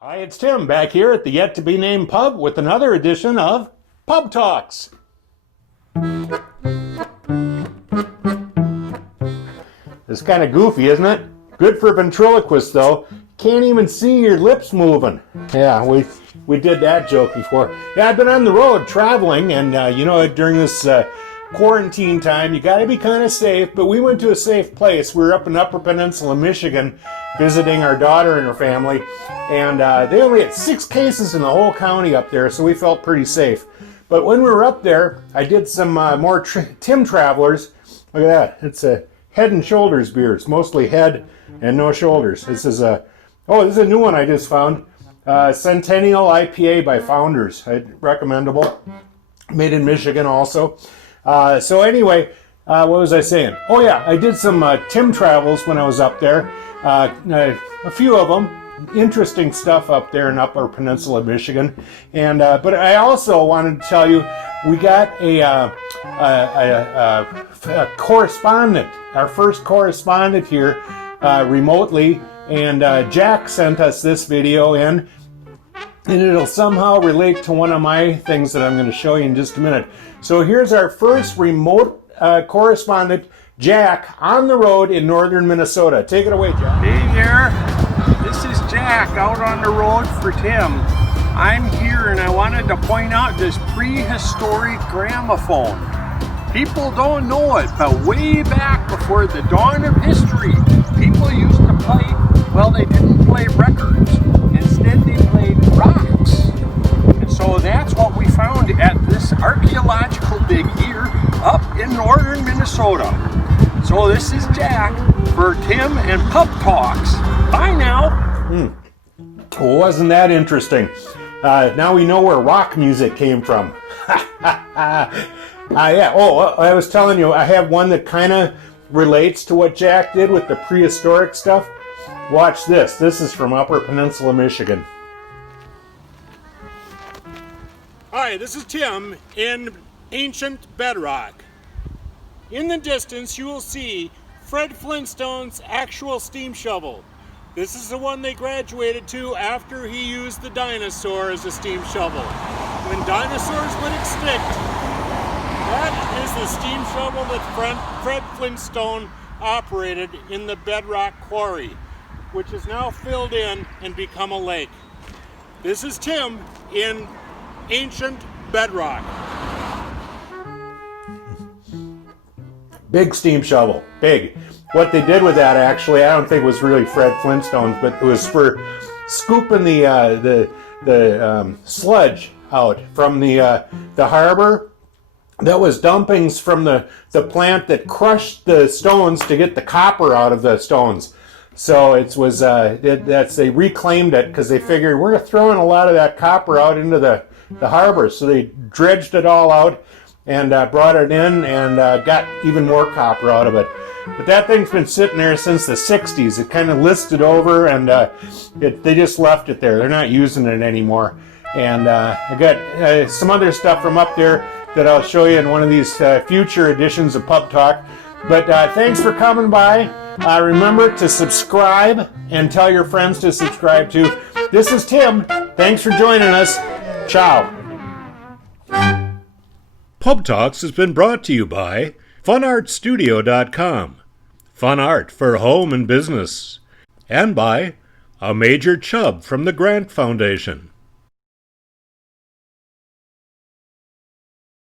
Hi, it's Tim back here at the yet-to-be-named pub with another edition of Pub Talks. It's kind of goofy, isn't it? Good for ventriloquists, though. Can't even see your lips moving. Yeah, we did that joke before. Yeah, I've been on the road traveling, and during this quarantine time, you got to be kind of safe, but we went to a safe place. We were up in Upper Peninsula, Michigan, visiting our daughter and her family, and they only had 6 cases in the whole county up there, so we felt pretty safe. But when we were up there, I did some more Tim Travelers. Look at that. It's a Head and Shoulders beer. It's mostly head and no shoulders. This is a new one I just found. Centennial IPA by Founders. Recommendable. Made in Michigan also. So anyway, what was I saying? Oh yeah, I did some Tim travels when I was up there. A few of them. Interesting stuff up there in Upper Peninsula, Michigan. And but I also wanted to tell you, we got a correspondent, our first correspondent here remotely, and Jack sent us this video in, and it'll somehow relate to one of my things that I'm going to show you in just a minute. So here's our first remote correspondent, Jack, on the road in northern Minnesota. Take it away, Jack. Hey there, this is Jack out on the road for Tim. I'm here and I wanted to point out this prehistoric gramophone. People don't know it, but way back before the dawn of history, people used to play, well, they didn't play records. Instead, they played rocks. And so that's what we found at this archaeological dig here up in northern Minnesota. So this is Jack for Tim and Pub Talks. Bye now. Well, wasn't that interesting? Now we know where rock music came from. Yeah. Oh, I was telling you, I have one that kind of relates to what Jack did with the prehistoric stuff. Watch this. This is from Upper Peninsula, Michigan. Hi, this is Tim in ancient bedrock. In the distance, you will see Fred Flintstone's actual steam shovel. This is the one they graduated to after he used the dinosaur as a steam shovel. When dinosaurs went extinct, that is the steam shovel that Fred Flintstone operated in the bedrock quarry, which is now filled in and become a lake. This is Tim in ancient bedrock. Big steam shovel. Big. What they did with that, actually, I don't think it was really Fred Flintstone's, but it was for scooping the sludge out from the harbor. That was dumpings from the plant that crushed the stones to get the copper out of the stones. So they reclaimed it because they figured we're throwing a lot of that copper out into the harbor. So they dredged it all out and brought it in and got even more copper out of it. But that thing's been sitting there since the 60s. It kind of listed over, and they just left it there. They're not using it anymore. And I got some other stuff from up there that I'll show you in one of these future editions of Pub Talk. But thanks for coming by. Remember to subscribe and tell your friends to subscribe too. This is Tim. Thanks for joining us. Ciao. Pub Talks has been brought to you by funartstudio.com, fun art for home and business, and by a Major Chubb from the Grant Foundation.